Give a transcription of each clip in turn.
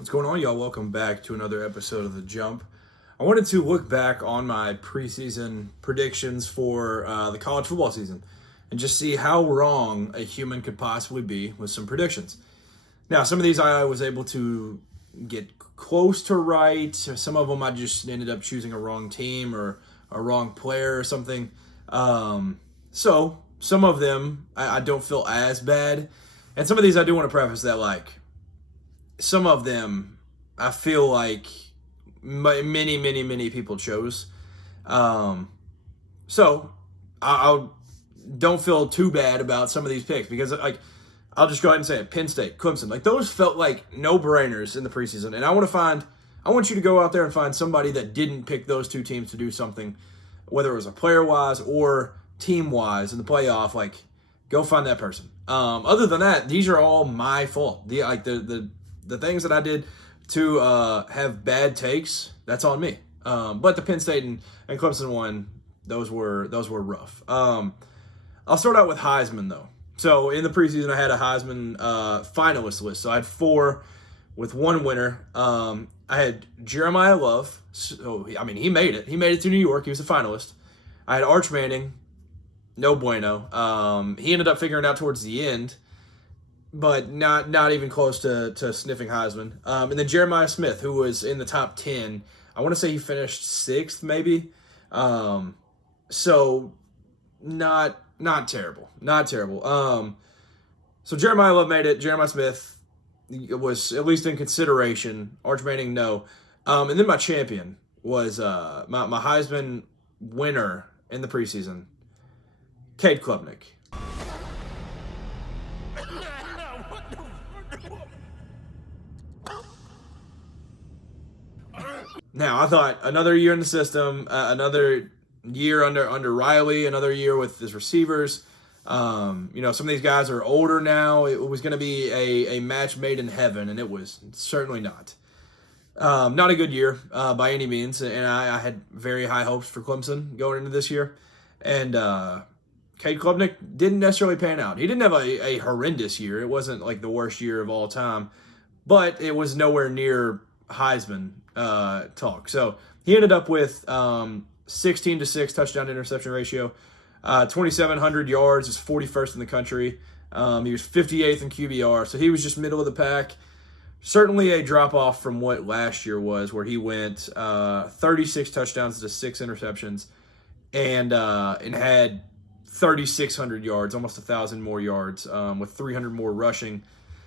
What's going on, y'all? Welcome back to another episode of The Jump. I wanted to look back on my preseason predictions for the college football season and just see how wrong a human could possibly be with some predictions. Now, some of these I was able to get close to right. Some of them I just ended up choosing a wrong team or a wrong player or something. So some of them I don't feel as bad. And some of these I do want to preface that, like, some of them I feel like many people chose. So I don't feel too bad about some of these picks because, like, I'll just go ahead and say it. Penn State, Clemson, like, those felt like no-brainers in the preseason. And I want you to go out there and find somebody that didn't pick those two teams to do something, whether it was a player-wise or team-wise in the playoff. Like, go find that person. Other than that, these are all my fault. The things that I did to have bad takes, that's on me. But the Penn State and Clemson one, those were rough. I'll start out with Heisman, though. So in the preseason, I had a Heisman finalist list. So I had 4 with 1 winner. I had Jeremiah Love. So, I mean, he made it. He made it to New York. He was a finalist. I had Arch Manning. No bueno. He ended up figuring it out towards the end, but not even close to sniffing Heisman. And then Jeremiah Smith, who was in the top 10. I want to say he finished 6th, maybe. So not terrible. Not terrible. So Jeremiah Love made it. Jeremiah Smith was at least in consideration. Arch Manning, no. And then my champion was my Heisman winner in the preseason, Cade Klubnik. Now, I thought another year in the system, another year under Riley, another year with his receivers. Some of these guys are older now. It was going to be a match made in heaven, and it was certainly not. Not a good year by any means, and I had very high hopes for Clemson going into this year. And Cade Klubnik didn't necessarily pan out. He didn't have a horrendous year. It wasn't like the worst year of all time, but it was nowhere near Heisman talk. So he ended up with 16-6 touchdown to interception ratio, 2,700 yards, is 41st in the country. He was 58th in QBR, so he was just middle of the pack. Certainly a drop off from what last year was, where he went 36 touchdowns to 6 interceptions, and had 3,600 yards, almost 1,000 more yards, with 300 more rushing.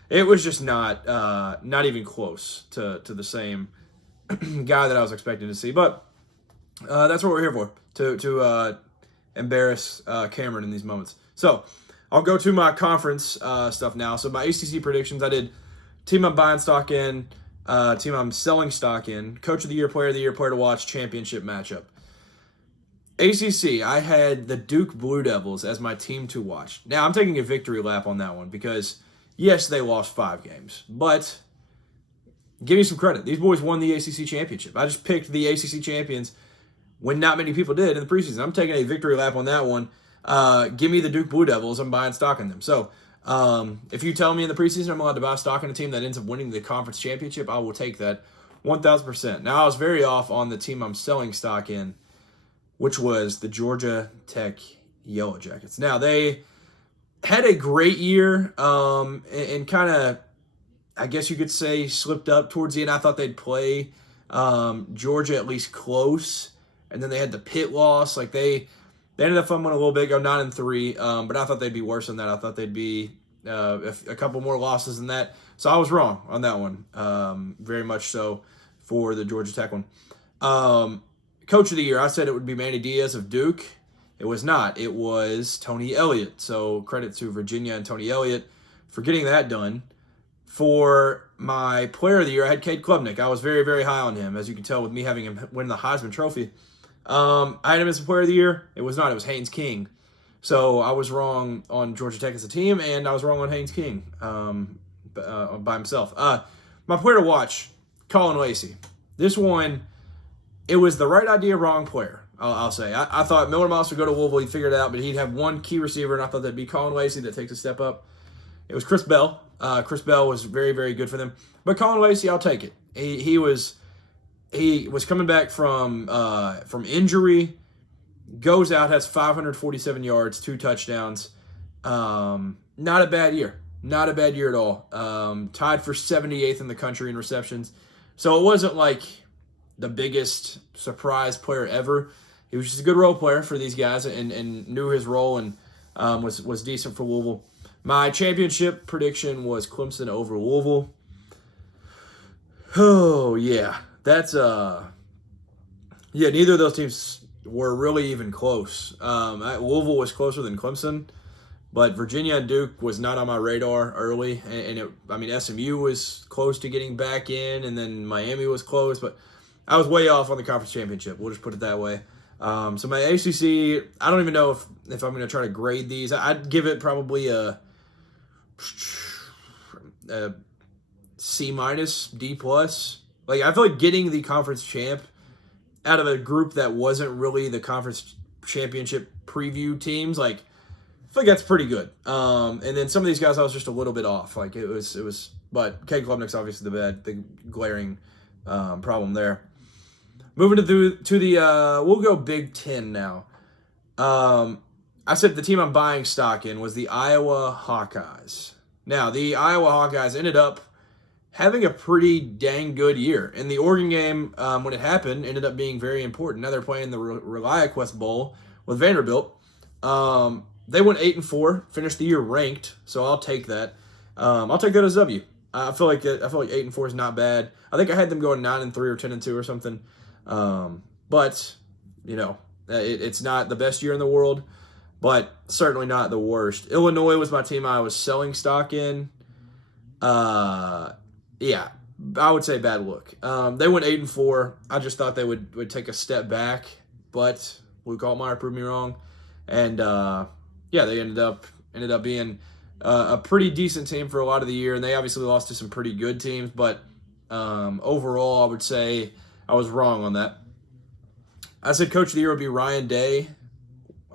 It was just not even close to the same guy that I was expecting to see. But that's what we're here for, to embarrass Cameron in these moments. So I'll go to my conference stuff now. So my ACC predictions, I did team I'm buying stock in, team I'm selling stock in, coach of the year, player to watch, championship matchup. ACC, I had the Duke Blue Devils as my team to watch. Now, I'm taking a victory lap on that one because, yes, they lost 5 games, but give me some credit. These boys won the ACC championship. I just picked the ACC champions when not many people did in the preseason. I'm taking a victory lap on that one. Give me the Duke Blue Devils. I'm buying stock in them. So if you tell me in the preseason I'm allowed to buy stock in a team that ends up winning the conference championship, I will take that 1,000%. Now, I was very off on the team I'm selling stock in, which was the Georgia Tech Yellow Jackets. Now, they had a great year and kind of, I guess you could say, slipped up towards the end. I thought they'd play Georgia at least close, and then they had the Pitt loss. Like, they ended up fumbling a little bit, go 9-3, but I thought they'd be worse than that. I thought they'd be a couple more losses than that. So I was wrong on that one, very much so for the Georgia Tech one. Coach of the year, I said it would be Manny Diaz of Duke. It was not. It was Tony Elliott. So credit to Virginia and Tony Elliott for getting that done. For my player of the year, I had Cade Klubnik. I was very, very high on him, as you can tell with me having him win the Heisman Trophy. I had him as the player of the year. It was not. It was Haynes King. So I was wrong on Georgia Tech as a team, and I was wrong on Haynes King by himself. My player to watch, Colin Lacey. This one, it was the right idea, wrong player, I'll say. I thought Miller Moss would go to Louisville, he'd figure it out, but he'd have one key receiver, and I thought that'd be Colin Lacey that takes a step up. It was Chris Bell. Chris Bell was very, very good for them. But Colin Lacey, I'll take it. He was coming back from injury, goes out, has 547 yards, 2 touchdowns. Not a bad year. Not a bad year at all. Tied for 78th in the country in receptions. So it wasn't like the biggest surprise player ever. He was just a good role player for these guys and knew his role and was decent for Louisville. My championship prediction was Clemson over Louisville. Oh, yeah. That's, neither of those teams were really even close. Louisville was closer than Clemson, but Virginia and Duke was not on my radar early. SMU was close to getting back in, and then Miami was close, but I was way off on the conference championship. We'll just put it that way. So my ACC, I don't even know if I'm going to try to grade these. I'd give it probably a C-, D+. Like, I feel like getting the conference champ out of a group that wasn't really the conference championship preview teams, like, I feel like that's pretty good. And then some of these guys I was just a little bit off. Like, it was, but Cade Klubnik's obviously the glaring problem there. Moving to the we'll go Big Ten now. I said the team I'm buying stock in was the Iowa Hawkeyes. Now, the Iowa Hawkeyes ended up having a pretty dang good year. And the Oregon game, when it happened, ended up being very important. Now they're playing the ReliaQuest Bowl with Vanderbilt. They went 8-4, finished the year ranked, so I'll take that. I'll take that as a W. I feel like 8-4 is not bad. I think I had them going 9-3 or 10-2 or something. But it's not the best year in the world, but certainly not the worst. Illinois was my team I was selling stock in. Yeah, I would say bad look. They went 8-4. I just thought they would take a step back, but Luke Altmaier proved me wrong, and they ended up being a pretty decent team for a lot of the year, and they obviously lost to some pretty good teams, but overall, I would say I was wrong on that. I said Coach of the Year would be Ryan Day.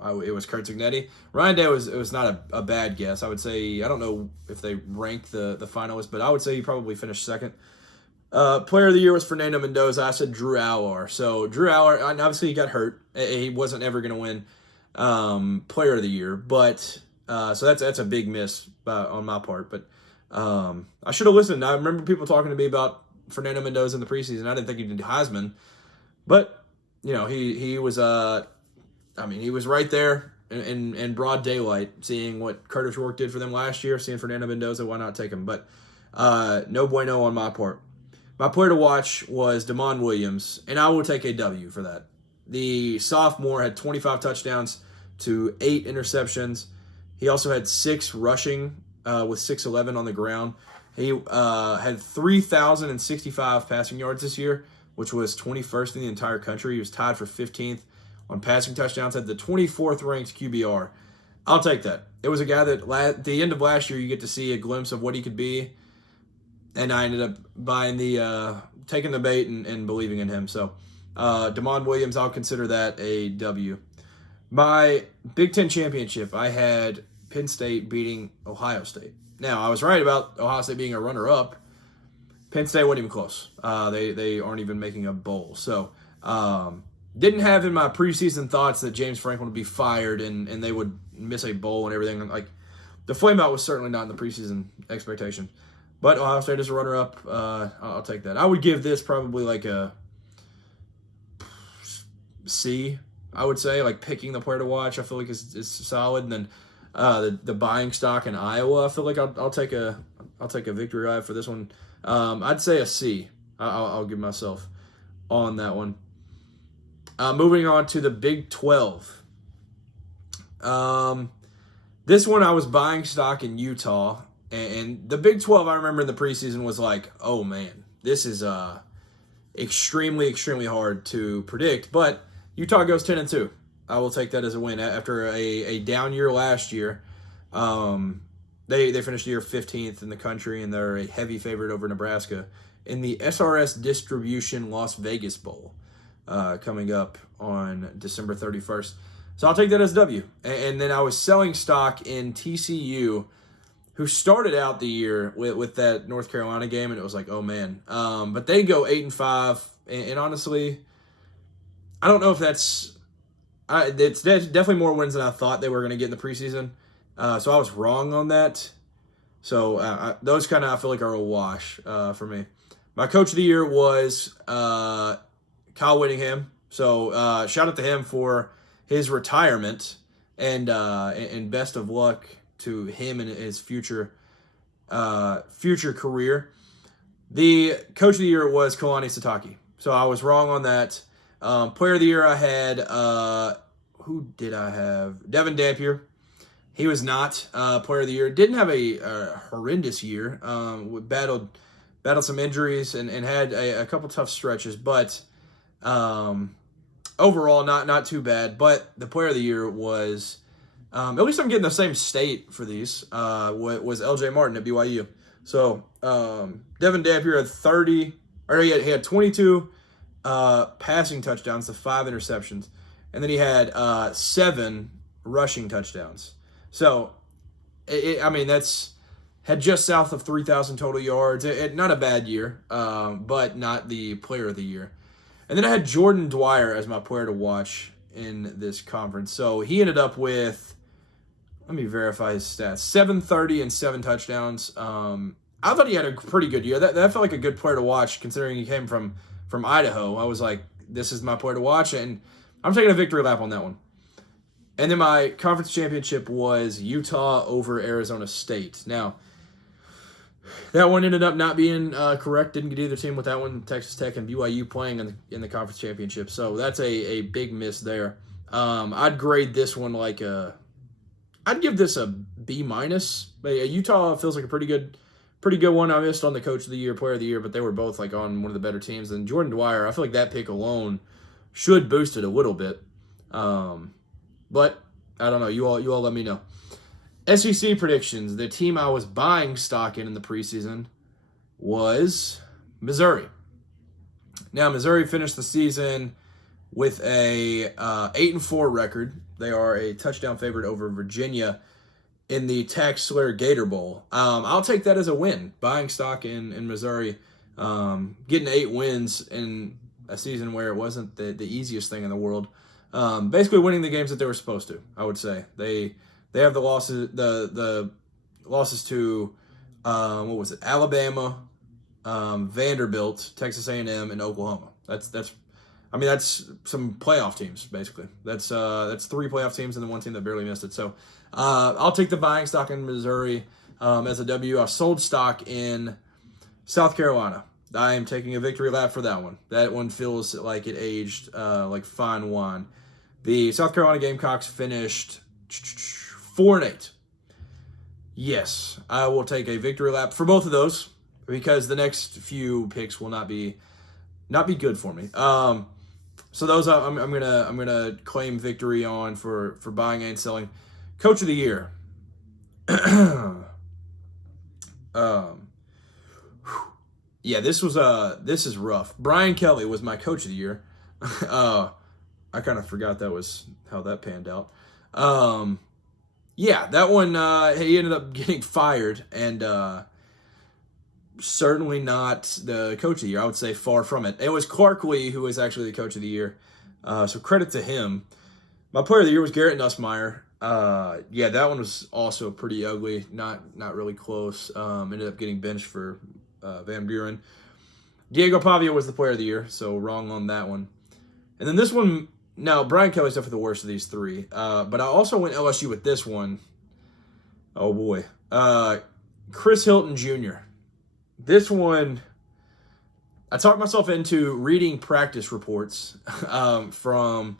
It was Kurt Cignetti. Ryan Day was not a bad guess. I would say, I don't know if they ranked the finalists, but I would say he probably finished second. Player of the Year was Fernando Mendoza. I said Drew Allar. So Drew Allar, obviously he got hurt. He wasn't ever going to win Player of the Year, but so that's a big miss on my part. But I should have listened. I remember people talking to me about Fernando Mendoza in the preseason. I didn't think he did Heisman, but he was he was right there in broad daylight, seeing what Curtis Rourke did for them last year, seeing Fernando Mendoza, why not take him? But no bueno on my part. My player to watch was Damon Williams, and I will take a W for that. The sophomore had 25 touchdowns to 8 interceptions. He also had 6 rushing with 611 on the ground. He had 3,065 passing yards this year, which was 21st in the entire country. He was tied for 15th on passing touchdowns, had the 24th ranked QBR. I'll take that. It was a guy that at the end of last year, you get to see a glimpse of what he could be, and I ended up taking the bait and believing in him. So Damon Williams, I'll consider that a W. My Big Ten championship, I had Penn State beating Ohio State. Now, I was right about Ohio State being a runner-up. Penn State wasn't even close. They aren't even making a bowl. So didn't have in my preseason thoughts that James Franklin would be fired and they would miss a bowl and everything. Like, the flameout was certainly not in the preseason expectation. But Ohio State is a runner-up. I'll take that. I would give this probably like a C, I would say. Like, picking the player to watch, I feel like is solid. And then the buying stock in Iowa, I feel like I'll take a victory ride for this one. I'd say a C. I'll give myself on that one. Moving on to the Big 12. This one I was buying stock in Utah, and the Big 12 I remember in the preseason was like, oh man, this is extremely, extremely hard to predict. But Utah goes 10-2. I will take that as a win after a down year last year. They finished the year 15th in the country, and they're a heavy favorite over Nebraska in the SRS Distribution Las Vegas Bowl coming up on December 31st. So I'll take that as W. And then I was selling stock in TCU, who started out the year with that North Carolina game, and it was like, oh man. But they go 8-5, and honestly, I don't know if it's definitely more wins than I thought they were going to get in the preseason. So I was wrong on that. So those kind of I feel like are a wash for me. My coach of the year was Kyle Whittingham. So shout out to him for his retirement, and best of luck to him and his future career. The coach of the year was Kalani Sitake. So I was wrong on that. Player of the year I had, who did I have? Devin Dampier. He was not player of the year. Didn't have a horrendous year. Battled some injuries and had a couple tough stretches, but overall not too bad. But the player of the year was, at least I'm getting the same state for these, was LJ Martin at BYU. So Devin Dampier had 30, or he had 22 passing touchdowns to 5 interceptions, and then he had 7 rushing touchdowns. So, that's had just south of 3,000 total yards. Not a bad year, but not the player of the year. And then I had Jordan Dwyer as my player to watch in this conference. So he ended up with, let me verify his stats, 730 and 7 touchdowns. I thought he had a pretty good year. That felt like a good player to watch considering he came from Idaho. I was like, this is my player to watch, and I'm taking a victory lap on that one. And then my conference championship was Utah over Arizona State. Now, that one ended up not being correct. Didn't get either team with that one. Texas Tech and BYU playing in the conference championship. So that's a big miss there. I'd grade this one like I'd give this a B-. Utah feels like a pretty good one. I missed on the coach of the year, player of the year, but they were both like on one of the better teams. And Jordan Dwyer, I feel like that pick alone should boost it a little bit. But I don't know. You all let me know. SEC predictions. The team I was buying stock in the preseason was Missouri. Now, Missouri finished the season with a 8-4 record. They are a touchdown favorite over Virginia in the Taxslayer Gator Bowl. I'll take that as a win. Buying stock in Missouri, getting 8 wins in a season where it wasn't the easiest thing in the world. Basically winning the games that they were supposed to, I would say. They have the losses to Alabama, Vanderbilt, Texas A&M, and Oklahoma. That's some playoff teams basically. That's 3 playoff teams and then 1 team that barely missed it. So I'll take the buying stock in Missouri as a W. I sold stock in South Carolina. I am taking a victory lap for that one. That one feels like it aged like fine wine. The South Carolina Gamecocks finished 4-8. Yes, I will take a victory lap for both of those because the next few picks will not be good for me. So those I'm gonna claim victory on for buying and selling. Coach of the year. Yeah, this is rough. Brian Kelly was my coach of the year. I kind of forgot that was how that panned out. Yeah, that one, he ended up getting fired, and certainly not the coach of the year. I would say far from it. It was Clark Lee who was actually the coach of the year, so credit to him. My player of the year was Garrett Nussmeier. Yeah, that one was also pretty ugly, not really close. Ended up getting benched for Van Buren. Diego Pavia was the player of the year, so wrong on that one. And then this one, now Brian Kelly's definitely the worst of these 3. But I also went LSU with this one. Oh boy. Chris Hilton Jr. This one, I talked myself into reading practice reports from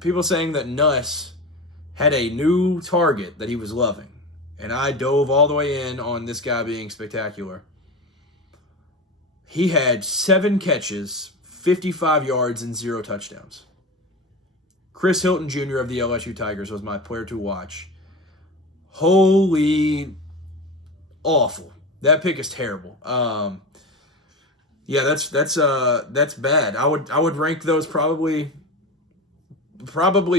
people saying that Nuss had a new target that he was loving. And I dove all the way in on this guy being spectacular. He had 7 catches, 55 yards, and 0 touchdowns. Chris Hilton Jr. of the LSU Tigers was my player to watch. Holy awful. That pick is terrible. Yeah, that's bad. I would rank those probably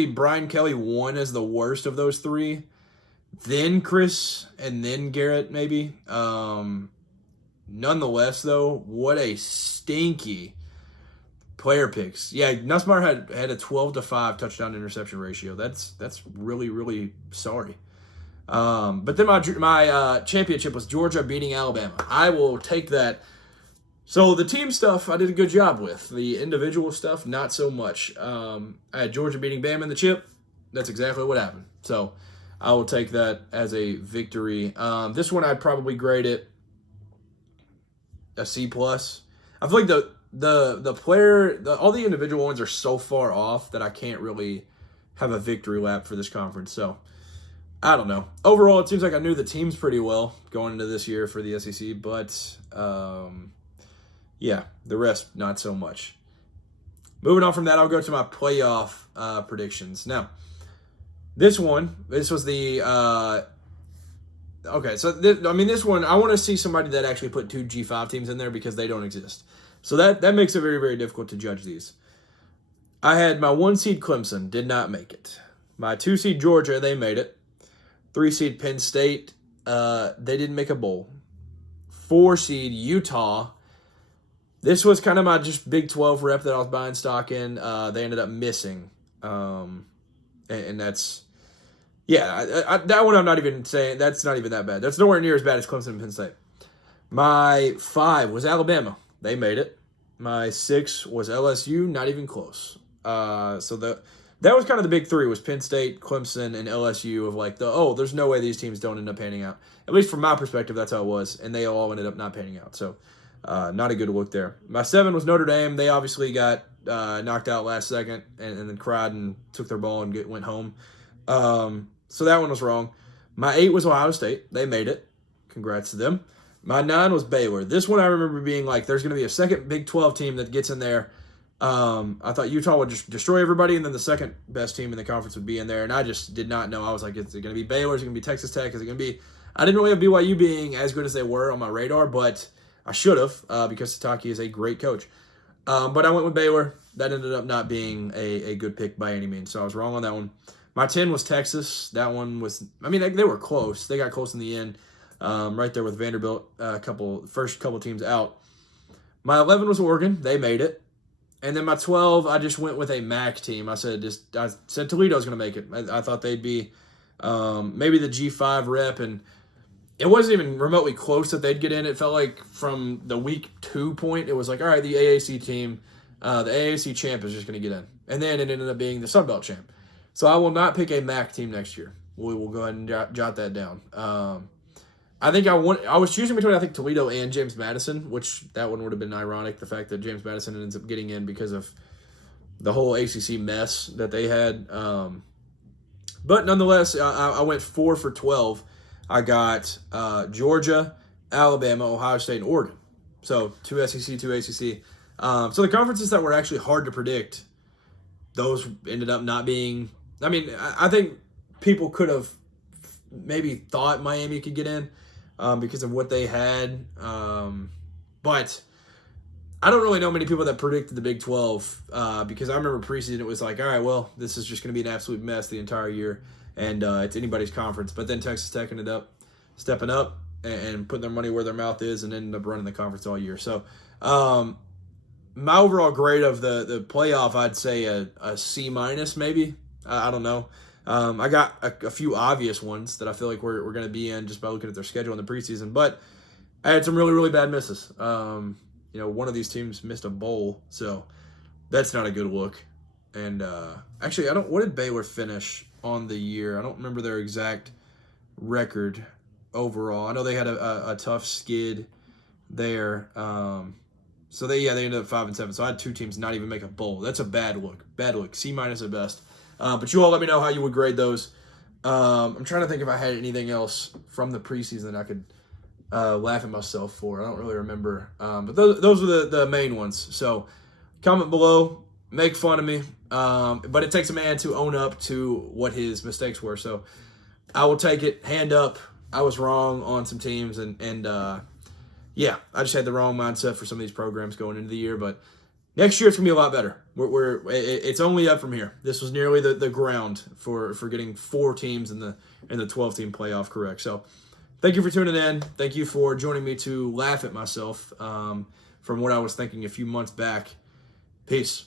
Brian Kelly 1 as the worst of those 3. then Chris, and then Garrett, maybe. Nonetheless, though, what a stinky player picks. Yeah, Nussmeier had a 12-5 touchdown interception ratio. That's really, really sorry. But then my championship was Georgia beating Alabama. I will take that. So the team stuff I did a good job with. The individual stuff, not so much. I had Georgia beating Bama in the chip. That's exactly what happened. So I will take that as a victory. This one I'd probably grade it a C+. I feel like the player, all the individual ones are so far off that I can't really have a victory lap for this conference. So I don't know. Overall, it seems like I knew the teams pretty well going into this year for the SEC, but yeah, the rest not so much. Moving on from that, I'll go to my playoff predictions. Now, this was the okay. So this one, I want to see somebody that actually put 2 G5 teams in there because they don't exist. So that makes it very, very difficult to judge these. I had my 1 seed Clemson, did not make it. My 2 seed Georgia, they made it. 3 seed Penn State, they didn't make a bowl. 4 seed Utah. This was kind of my just Big 12 rep that I was buying stock in. They ended up missing. And that's, yeah, that one I'm not even saying, that's not even that bad. That's nowhere near as bad as Clemson and Penn State. My 5 was Alabama. They made it. My 6 was LSU, not even close. So that was kind of the big 3, was Penn State, Clemson, and LSU, of like, there's no way these teams don't end up panning out. At least from my perspective, that's how it was, and they all ended up not panning out. So not a good look there. My 7 was Notre Dame. They obviously got knocked out last second and then cried and took their ball and went home. So that one was wrong. My 8 was Ohio State. They made it. Congrats to them. My 9 was Baylor. This one I remember being like, there's going to be a second Big 12 team that gets in there. I thought Utah would just destroy everybody, and then the second best team in the conference would be in there, and I just did not know. I was like, is it going to be Baylor? Is it going to be Texas Tech? Is it going to be... I didn't really have BYU being as good as they were on my radar, but I should have because Sataki is a great coach. But I went with Baylor. That ended up not being a good pick by any means, so I was wrong on that one. My 10 was Texas. That one was... they were close. They got close in the end. Right there with Vanderbilt, first couple teams out. My 11 was Oregon. They made it. And then my 12, I just went with a MAC team. I said Toledo's going to make it. I thought they'd be maybe the G5 rep, and it wasn't even remotely close that they'd get in. It felt like from the week 2 point, it was like, all right, the AAC team, the AAC champ is just going to get in. And then it ended up being the Sun Belt champ. So I will not pick a MAC team next year. We will go ahead and jot that down. I was choosing between, Toledo and James Madison, which that one would have been ironic, the fact that James Madison ends up getting in because of the whole ACC mess that they had. But nonetheless, I went 4 for 12. I got Georgia, Alabama, Ohio State, and Oregon. So 2 SEC, 2 ACC. So the conferences that were actually hard to predict, those ended up not being... I think people could have maybe thought Miami could get in. Because of what they had. But I don't really know many people that predicted the Big 12 because I remember preseason it was like, all right, well, this is just going to be an absolute mess the entire year, and it's anybody's conference. But then Texas Tech ended up stepping up and putting their money where their mouth is and ended up running the conference all year. So my overall grade of the playoff, I'd say a C- maybe. I don't know. I got a few obvious ones that I feel like we're going to be in just by looking at their schedule in the preseason, but I had some really, really bad misses. One of these teams missed a bowl, so that's not a good look. And actually, what did Baylor finish on the year? I don't remember their exact record overall. I know they had a tough skid there. So they ended up 5-7. So I had 2 teams not even make a bowl. That's a bad look. Bad look. C- at best. But you all let me know how you would grade those. I'm trying to think if I had anything else from the preseason I could laugh at myself for. I don't really remember. But those are the main ones. So comment below, make fun of me. But it takes a man to own up to what his mistakes were. So I will take it, hand up. I was wrong on some teams. And I just had the wrong mindset for some of these programs going into the year. But next year it's gonna be a lot better. It's only up from here. This was nearly the ground for getting 4 teams in the 12-team playoff correct. So thank you for tuning in. Thank you for joining me to laugh at myself from what I was thinking a few months back. Peace.